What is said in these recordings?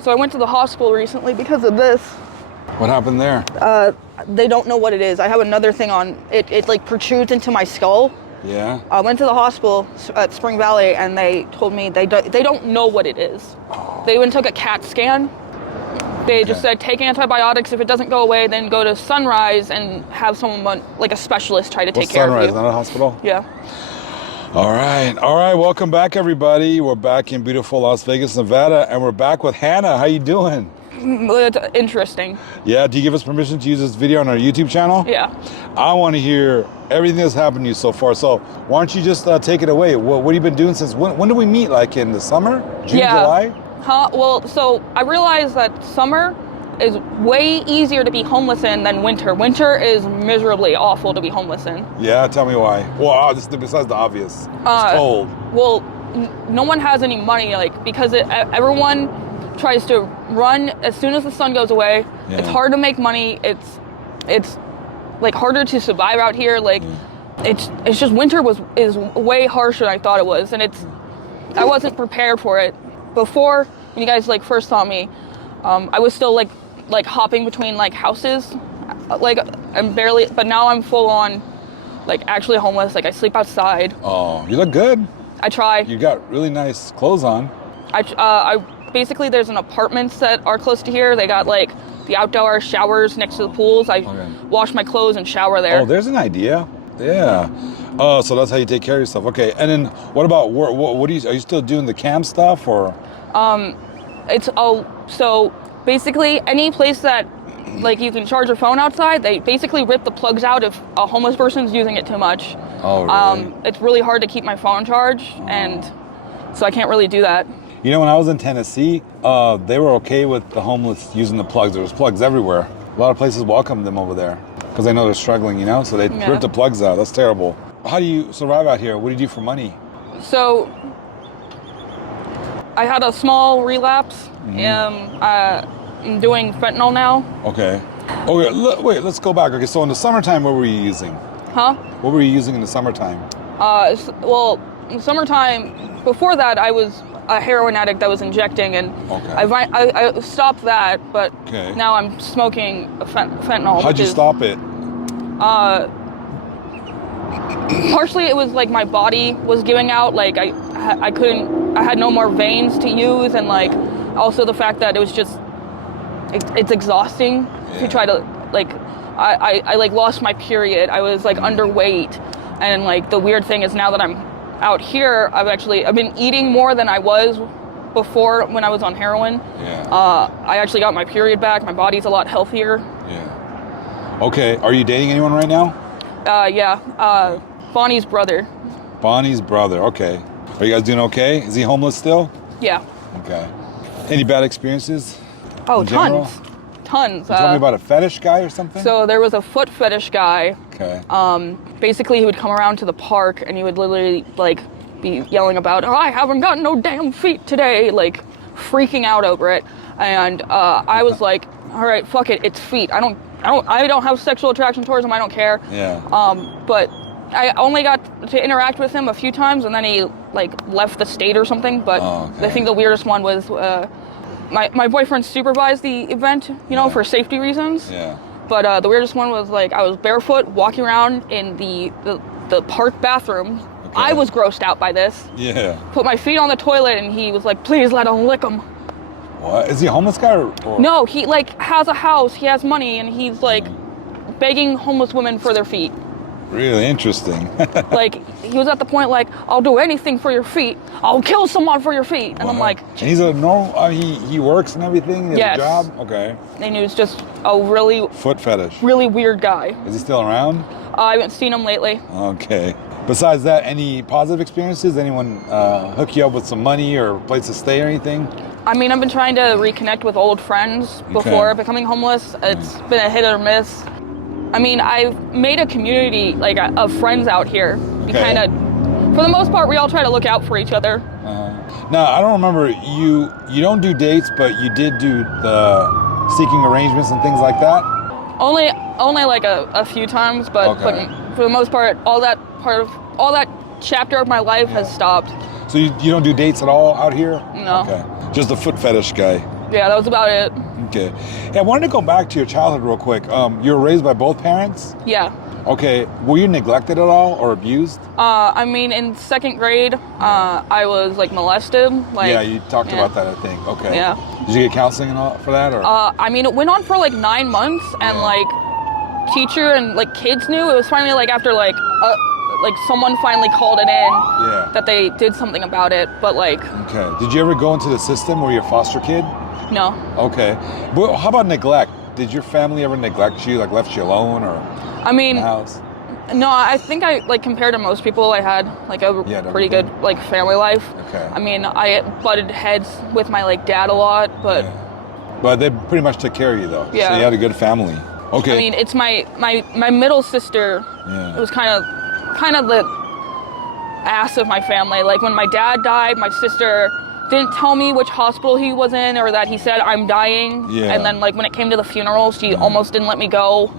So I went to the hospital recently because of this. What happened there? They don't know what it is. I have another thing on it. It like protrudes into my skull. Yeah. I went to the hospital at Spring Valley, and they told me they don't know what it is. Oh. They went and took a CAT scan. They just said take antibiotics. If it doesn't go away, then go to Sunrise and have someone like a specialist try to take care Sunrise, of you. not a hospital? Yeah. All right. Welcome back, everybody. We're back in beautiful Las Vegas, Nevada, and we're back with Hannah. How you doing? It's interesting. Yeah. Do you give us permission to use this video on our YouTube channel? Yeah. I want to hear everything that's happened to you so far. So why don't you just take it away? What have you been doing since when did we meet? Like in the summer? June, July? Well, so I realized that summer is way easier to be homeless in than winter. Winter is miserably awful to be homeless in. Yeah, tell me why. Well, besides the obvious. It's cold. Well, no one has any money, like, because everyone tries to run as soon as the sun goes away. Yeah. It's hard to make money. It's like harder to survive out here. Like, it's just winter is way harsher than I thought it was, and I wasn't prepared for it. Before, when you guys like first saw me, I was still like hopping between like houses, like I'm barely, but now I'm full on, like actually homeless. Like I sleep outside. Oh, you look good. I try. You got really nice clothes on. I basically there's an apartments that are close to here. They got like the outdoor showers next to the pools. I wash my clothes and shower there. Oh, there's an idea. Yeah. Oh, so that's how you take care of yourself. Okay. And then what about work? What are you still doing the cam stuff or? So basically any place that like you can charge your phone outside, they basically rip the plugs out if a homeless person's using it too much. Oh, really? It's really hard to keep my phone charged, and so I can't really do that. You know, when I was in Tennessee, they were okay with the homeless using the plugs. There was plugs everywhere. A lot of places welcomed them over there because they know they're struggling, you know, so they rip the plugs out. That's terrible. How do you survive out here? What do you do for money? So I had a small relapse. I'm doing fentanyl now. Okay. Wait, let's go back. Okay, so in the summertime, what were you using? Huh? What were you using in the summertime? Well, in the summertime, before that, I was a heroin addict that was injecting, and I stopped that, but now I'm smoking fentanyl. How'd you stop it? Partially it was like my body was giving out, like I had no more veins to use, and like also the fact that it was just it's exhausting to try to like I like lost my period. I was like underweight, and like the weird thing is now that I'm out here, I've been eating more than I was before when I was on heroin. I actually got my period back. My body's a lot healthier. Yeah. Okay. Are you dating anyone right now? Yeah. Bonnie's brother. Bonnie's brother. Okay. Are you guys doing okay? Is he homeless still? Yeah. Okay. Any bad experiences? Oh, tons. Tell me about a fetish guy or something? So there was a foot fetish guy. Okay. Basically he would come around to the park and he would literally like be yelling about, I haven't got no damn feet today, like freaking out over it. And I was like, all right, fuck it, it's feet. I don't have sexual attraction towards him, I don't care. Yeah. But I only got to interact with him a few times, and then he like left the state or something. But I think the weirdest one was my boyfriend supervised the event, you know, for safety reasons. Yeah. But the weirdest one was like I was barefoot walking around in the park bathroom. Okay. I was grossed out by this. Yeah. Put my feet on the toilet, and he was like, "Please let him lick them." What? Is he a homeless guy or? No, he like has a house, he has money, and he's like begging homeless women for their feet. Really interesting. Like he was at the point like, I'll do anything for your feet. I'll kill someone for your feet. And I'm like, and he's a normal. He works and everything. He has a job. Okay. And he was just a really foot fetish. Really weird guy. Is he still around? I haven't seen him lately. Okay. Besides that, any positive experiences? Anyone hook you up with some money or a place to stay or anything? I mean, I've been trying to reconnect with old friends before becoming homeless. It's been a hit or miss. I mean, I've made a community like of friends out here. We kind of, for the most part, we all try to look out for each other. Now, I don't remember you don't do dates, but you did do the seeking arrangements and things like that? Only like a few times, but for the most part, all that chapter of my life has stopped. So you don't do dates at all out here? No. Okay. Just a foot fetish guy. Yeah, that was about it. Okay. Hey, I wanted to go back to your childhood real quick. You were raised by both parents? Yeah. Okay. Were you neglected at all or abused? I mean, in 2nd grade, I was like molested. Like, yeah, you talked about that, I think. Okay. Yeah. Did you get counseling and all for that, or? I mean, it went on for like 9 months, and like teacher and like kids knew. It was finally like after like someone finally called it in that they did something about it. But like. Okay. Did you ever go into the system? Were you a foster kid? No. Okay. But how about neglect? Did your family ever neglect you, like left you alone, or? I mean. In the house? No, I think I, like, compared to most people, I had, like, a pretty good, like, family life. Okay. I mean, I butted heads with my, like, dad a lot, but... Yeah. But they pretty much took care of you, though. Yeah. So you had a good family. Okay. I mean, it's my middle sister. Yeah. It was kind of the ass of my family. Like, when my dad died, my sister didn't tell me which hospital he was in, or that he said, I'm dying. Yeah. And then, like, when it came to the funeral, she almost didn't let me go.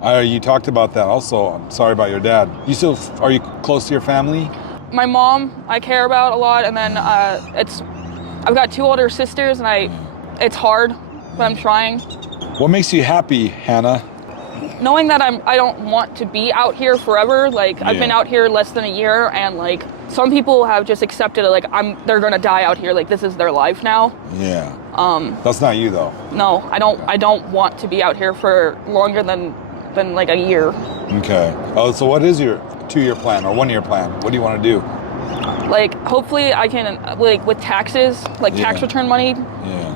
You talked about that also. I'm sorry about your dad. Are you close to your family? My mom, I care about a lot, and then I've got 2 older sisters, and it's hard, but I'm trying. What makes you happy, Hannah? Knowing that I don't want to be out here forever. Like, I've been out here less than a year, and like some people have just accepted it. Like, they're gonna die out here. Like, this is their life now. Yeah. That's not you though. No, I don't want to be out here for longer than like a year. Okay. Oh, so what is your 2-year plan or 1-year plan? What do you want to do? Like, hopefully I can, like, with taxes, like tax return money,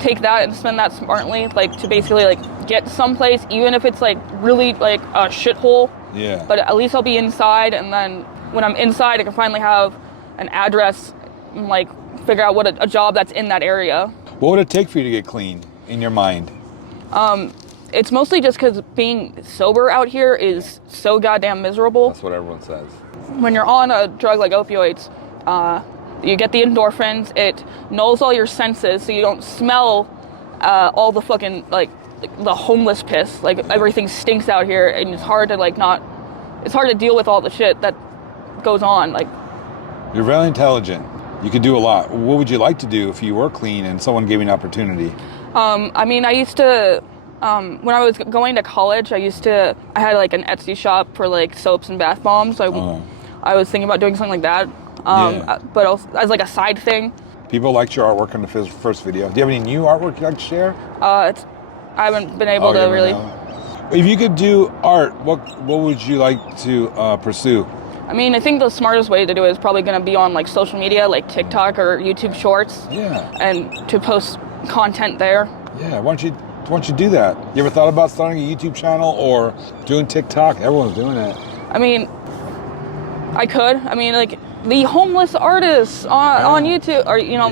take that and spend that smartly, like, to basically, like, get someplace, even if it's, like, really, like, a shithole. Yeah. But at least I'll be inside, and then when I'm inside, I can finally have an address and, like, figure out what a job that's in that area. What would it take for you to get clean, in your mind? It's mostly just because being sober out here is so goddamn miserable. That's what everyone says. When you're on a drug like opioids, you get the endorphins, it nulls all your senses, so you don't smell all the fucking, like the homeless piss. Like, everything stinks out here, and it's hard to, it's hard to deal with all the shit that goes on. Like, you're very intelligent. You could do a lot. What would you like to do if you were clean and someone gave you an opportunity? I mean, I used to... when I was going to college, I had like an Etsy shop for like soaps and bath bombs. I was thinking about doing something like that, but also as like a side thing. People liked your artwork in the first video. Do you have any new artwork you'd like to share? I haven't been able to really. If you could do art, what would you like to pursue? I mean, I think the smartest way to do it is probably going to be on like social media, like TikTok or YouTube Shorts. Yeah. And to post content there. Yeah. Why don't you do that? You ever thought about starting a YouTube channel or doing TikTok? Everyone's doing it. I mean, I could. I mean, like, the homeless artists on YouTube, or, you know,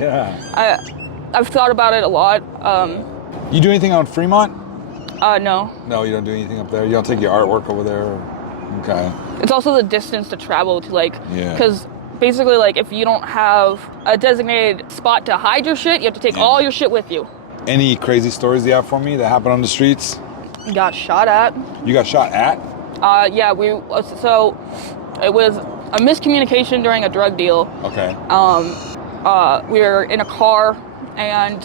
I've thought about it a lot. You do anything on Fremont? No. No, you don't do anything up there? You don't take your artwork over there? Okay. It's also the distance to travel to, like, because basically, like, if you don't have a designated spot to hide your shit, you have to take all your shit with you. Any crazy stories you have for me that happened on the streets? Got shot at. You got shot at? Yeah, so it was a miscommunication during a drug deal. Okay. We were in a car, and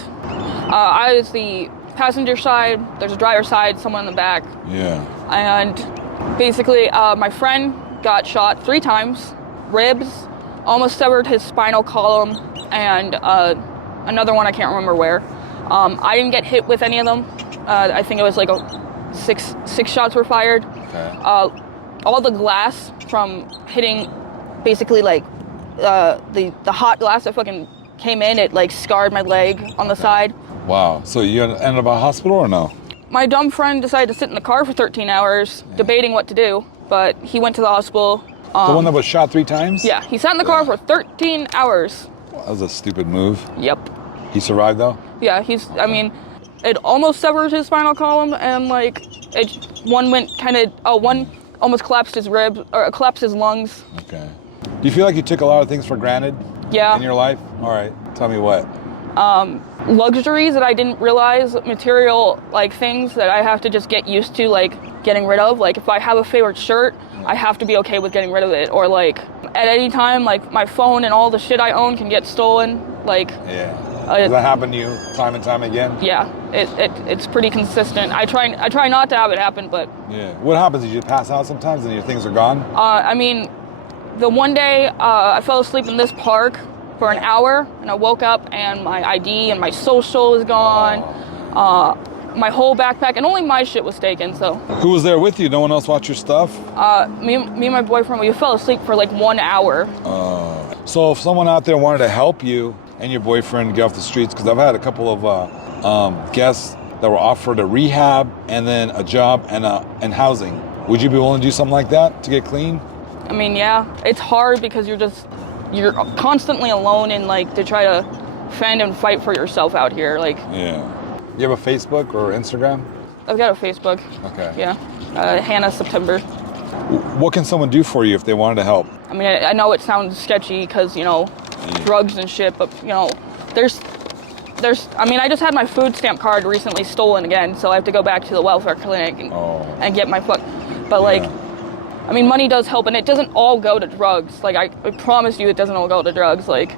I was the passenger side, there's a driver's side, someone in the back. Yeah. And basically, my friend got shot 3 times, ribs, almost severed his spinal column, and another one I can't remember where. I didn't get hit with any of them. I think it was like six shots were fired. Okay. All the glass from hitting, basically like the hot glass that fucking came in, it like scarred my leg on the side. Wow. So you ended up at a hospital or no? My dumb friend decided to sit in the car for 13 hours, debating what to do, but he went to the hospital. The one that was shot 3 times? Yeah, he sat in the car for 13 hours. That was a stupid move. Yep. He survived though? Yeah, I mean, it almost severed his spinal column, and like, one almost collapsed his ribs, or collapsed his lungs. Okay. Do you feel like you took a lot of things for granted? Yeah. In your life? All right. Tell me what. Luxuries that I didn't realize, material, like, things that I have to just get used to, like, getting rid of. Like, if I have a favorite shirt, I have to be okay with getting rid of it. Or, like, at any time, like, my phone and all the shit I own can get stolen. Like, Does that happen to you time and time again? Yeah, it's pretty consistent. I try not to have it happen, but yeah. What happens? Did you pass out sometimes and your things are gone? I mean, the one day I fell asleep in this park for an hour, and I woke up and my ID and my social is gone. My whole backpack, and only my shit was taken, so. Who was there with you? No one else watched your stuff? Me and my boyfriend, we fell asleep for like 1 hour. So if someone out there wanted to help you and your boyfriend get off the streets, because I've had a couple of guests that were offered a rehab and then a job and housing. Would you be willing to do something like that to get clean? I mean, yeah, it's hard because you're constantly alone and like to try to fend and fight for yourself out here, like. Yeah. You have a Facebook or Instagram? I've got a Facebook. Okay. Yeah. Hannah September. What can someone do for you if they wanted to help? I mean, I know it sounds sketchy because, drugs and shit, but, there's, I mean, I just had my food stamp card recently stolen again, so I have to go back to the welfare clinic and get my but I mean, money does help, and it doesn't all go to drugs. Like, I promise you it doesn't all go to drugs. Like,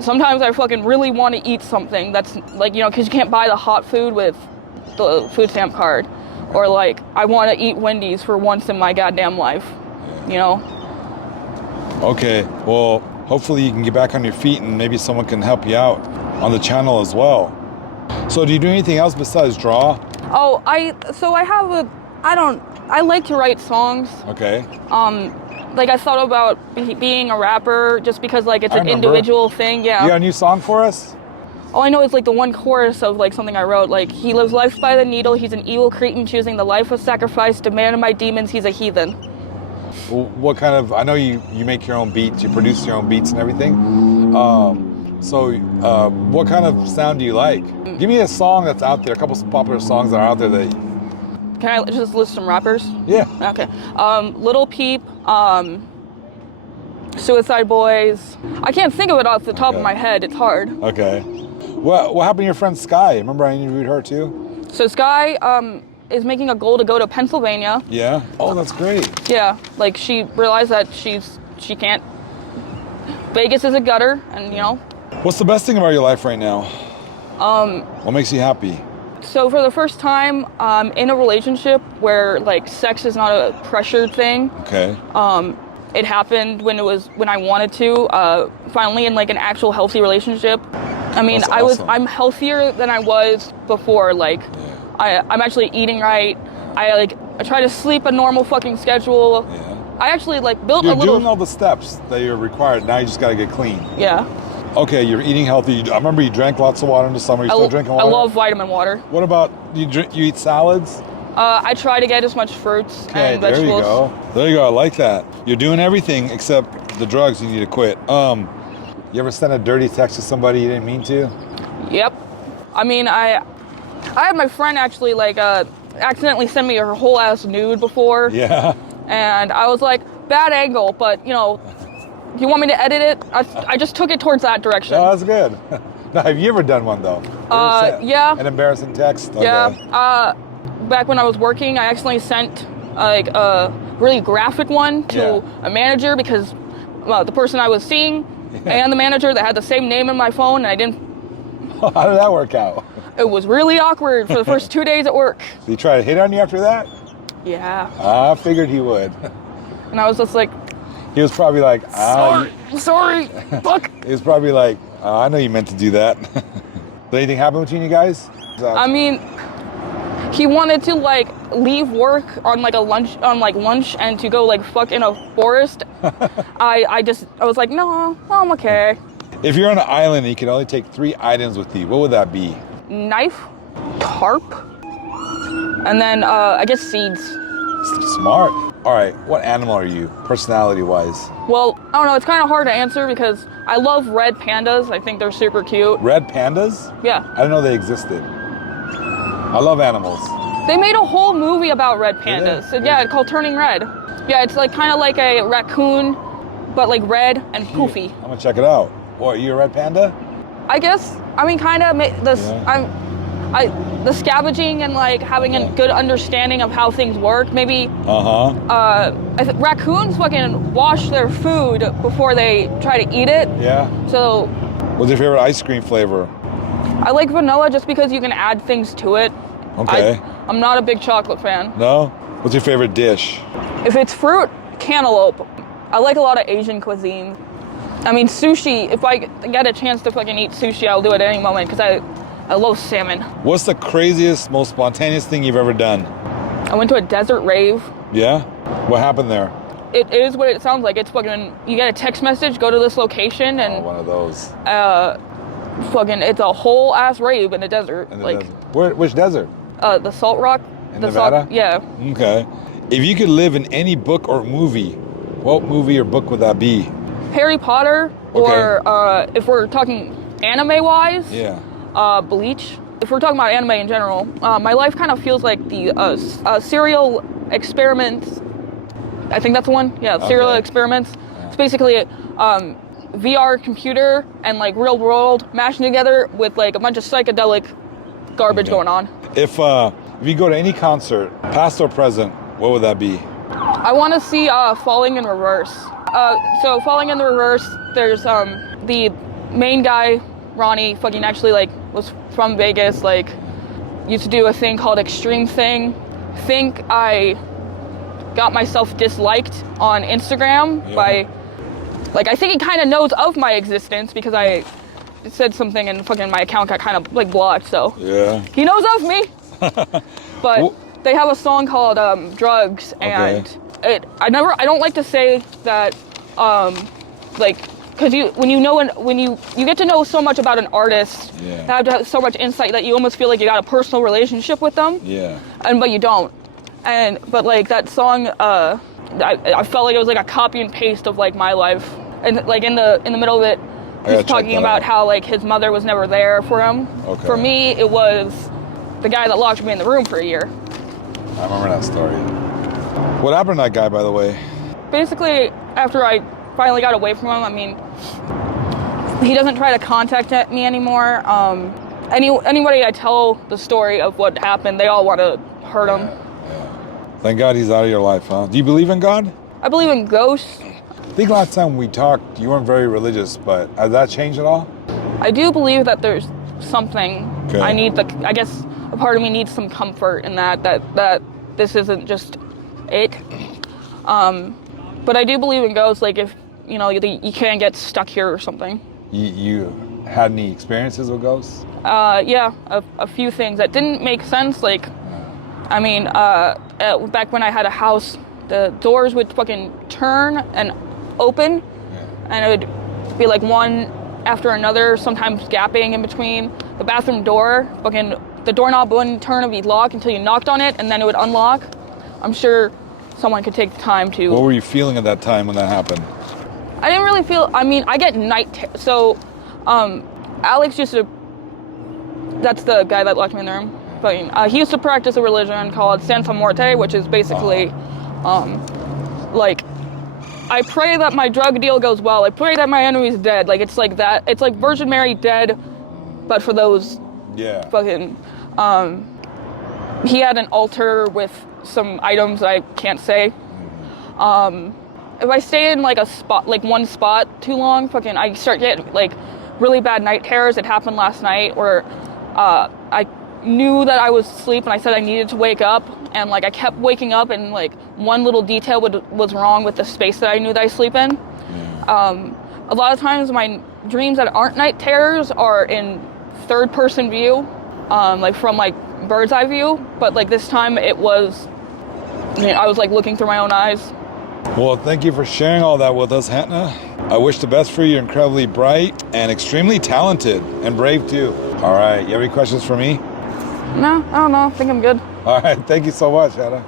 sometimes I fucking really want to eat something that's like, because you can't buy the hot food with the food stamp card. Or like, I want to eat Wendy's for once in my goddamn life, Okay, well, hopefully you can get back on your feet and maybe someone can help you out on the channel as well. So do you do anything else besides draw? Oh, I like to write songs. Okay. Like I thought about being a rapper just because like it's an individual thing. Yeah. You got a new song for us? All I know is like the one chorus of like something I wrote, like, he lives life by the needle, he's an evil cretin choosing the life of sacrifice, demanding my demons, he's a heathen. Well, what kind of, I know you make your own beats, you produce your own beats and everything. What kind of sound do you like? Give me a song that's out there, a couple of popular songs that are out there that... Can I just list some rappers? Yeah. Okay. Lil Peep, Suicide Boys. I can't think of it off the top of my head. It's hard. Okay. What happened to your friend Sky? Remember I interviewed her too? So Sky is making a goal to go to Pennsylvania. Yeah? Oh, that's great. Yeah. Like, she realized that she can't... Vegas is a gutter, and, What's the best thing about your life right now? What makes you happy? So for the first time, in a relationship where like sex is not a pressured thing. Okay. It happened when I wanted to. Finally, in like an actual healthy relationship. I mean, That's awesome. I'm healthier than I was before. Like, I'm actually eating right. I try to sleep a normal fucking schedule. Yeah. I actually like built You're a little. doing all the steps that you're required. Now you just got to get clean. Yeah. Okay, you're eating healthy. I remember you drank lots of water in the summer. You still drinking water? I love vitamin water. What about you eat salads? I try to get as much fruits and vegetables. There you go. There you go. I like that. You're doing everything except the drugs you need to quit. You ever sent a dirty text to somebody you didn't mean to? Yep. I mean, I had my friend actually accidentally send me her whole ass nude before. Yeah. And I was like, bad angle, but you want me to edit it? I just took it towards that direction. No, that's good. Now, have you ever done one though? Yeah. An embarrassing text? Like yeah. Back when I was working, I accidentally sent like a really graphic one to a manager because the person I was seeing and the manager that had the same name in my phone, and I didn't. How did that work out? It was really awkward for the first 2 days at work. Did he try to hit on you after that? Yeah. I figured he would. And I was just like, he was probably like, sorry, fuck. He was probably like, I know you meant to do that. Did anything happen between you guys? I mean, he wanted to like leave work on like lunch and to go like fuck in a forest. I was like, no, I'm okay. If you're on an island and you could only take 3 items with you, what would that be? Knife, tarp, and then I guess seeds. Smart. All right, what animal are you, personality-wise? Well, I don't know, it's kind of hard to answer because I love red pandas. I think they're super cute. Red pandas? Yeah. I didn't know they existed. I love animals. They made a whole movie about red pandas. Yeah, it's called Turning Red. Yeah, it's like kind of like a raccoon, but like red and poofy. I'm gonna check it out. What, are you a red panda? I guess. I mean, kind of. The scavenging and like having a good understanding of how things work. Maybe. Raccoons fucking wash their food before they try to eat it. Yeah. So What's your favorite ice cream flavor? I like vanilla just because you can add things to it. Okay. I'm not a big chocolate fan. No? What's your favorite dish? If it's fruit, cantaloupe. I like a lot of Asian cuisine. I mean, sushi, if I get a chance to fucking eat sushi, I'll do it at any moment because I love salmon. What's the craziest, most spontaneous thing you've ever done? I went to a desert rave. Yeah? What happened there? It is what it sounds like. It's fucking, you get a text message, go to this location, and one of those. fucking, it's a whole ass rave in the desert. In the desert. Which desert? The Salt Rock. In Nevada? Yeah. Okay. If you could live in any book or movie, what movie or book would that be? Harry Potter, Okay. or if we're talking anime-wise, Yeah. Bleach. If we're talking about anime in general, my life kind of feels like the serial experiments. I think that's the one. Yeah, serial experiments. Yeah. It's basically VR computer and like real world mashing together with like a bunch of psychedelic garbage going on. If you go to any concert, past or present, what would that be? I want to see Falling in Reverse. So Falling in the Reverse, there's the main guy, Ronnie, fucking actually like was from Vegas, like used to do a thing called Extreme Thing. Think I got myself disliked on Instagram by, like, I think he kind of knows of my existence because I said something and fucking my account got kind of like blocked, so yeah, he knows of me. But they have a song called Drugs, and I don't like to say that like, because when you get to know so much about an artist, you have to have so much insight that you almost feel like you got a personal relationship with them. Yeah. But you don't. But like that song, I felt like it was like a copy and paste of like my life. And like in the middle of it, he's talking about how like his mother was never there for him. Okay. For me, it was the guy that locked me in the room for a year. I remember that story. What happened to that guy, by the way? Basically, after I finally got away from him, I mean, he doesn't try to contact me anymore. Anybody I tell the story of what happened, they all want to hurt him. Yeah. Thank God he's out of your life, huh? Do you believe in God? I believe in ghosts. I think last time we talked, you weren't very religious, but has that changed at all? I do believe that there's something. Okay. I guess a part of me needs some comfort in that this isn't just it. But I do believe in ghosts, like if, you can't get stuck here or something. You had any experiences with ghosts? Yeah, a few things that didn't make sense. Like, I mean, back when I had a house, the doors would fucking turn and open, and it would be like one after another, sometimes gapping in between. The bathroom door, fucking, the doorknob wouldn't turn and be locked until you knocked on it, and then it would unlock. I'm sure someone could take the time to... What were you feeling at that time when that happened? I didn't really feel... I mean, I get so, Alex used to... That's the guy that locked me in the room. But he used to practice a religion called Santa Muerte, which is basically, like, I pray that my drug deal goes well. I pray that my enemy's dead. Like, it's like that. It's like Virgin Mary dead, but for those fucking... he had an altar with some items that I can't say. If I stay in like a spot, like one spot too long, fucking, I start getting like really bad night terrors. It happened last night where I knew that I was asleep and I said I needed to wake up, and like I kept waking up and like one little detail was wrong with the space that I knew that I sleep in. A lot of times my dreams that aren't night terrors are in third person view, like from like bird's eye view, but like this time it was, I was like looking through my own eyes. Well, thank you for sharing all that with us, Hannah. I wish the best for you. You're incredibly bright and extremely talented and brave too. All right, you have any questions for me? No, I don't know. I think I'm good. All right, thank you so much, Hannah.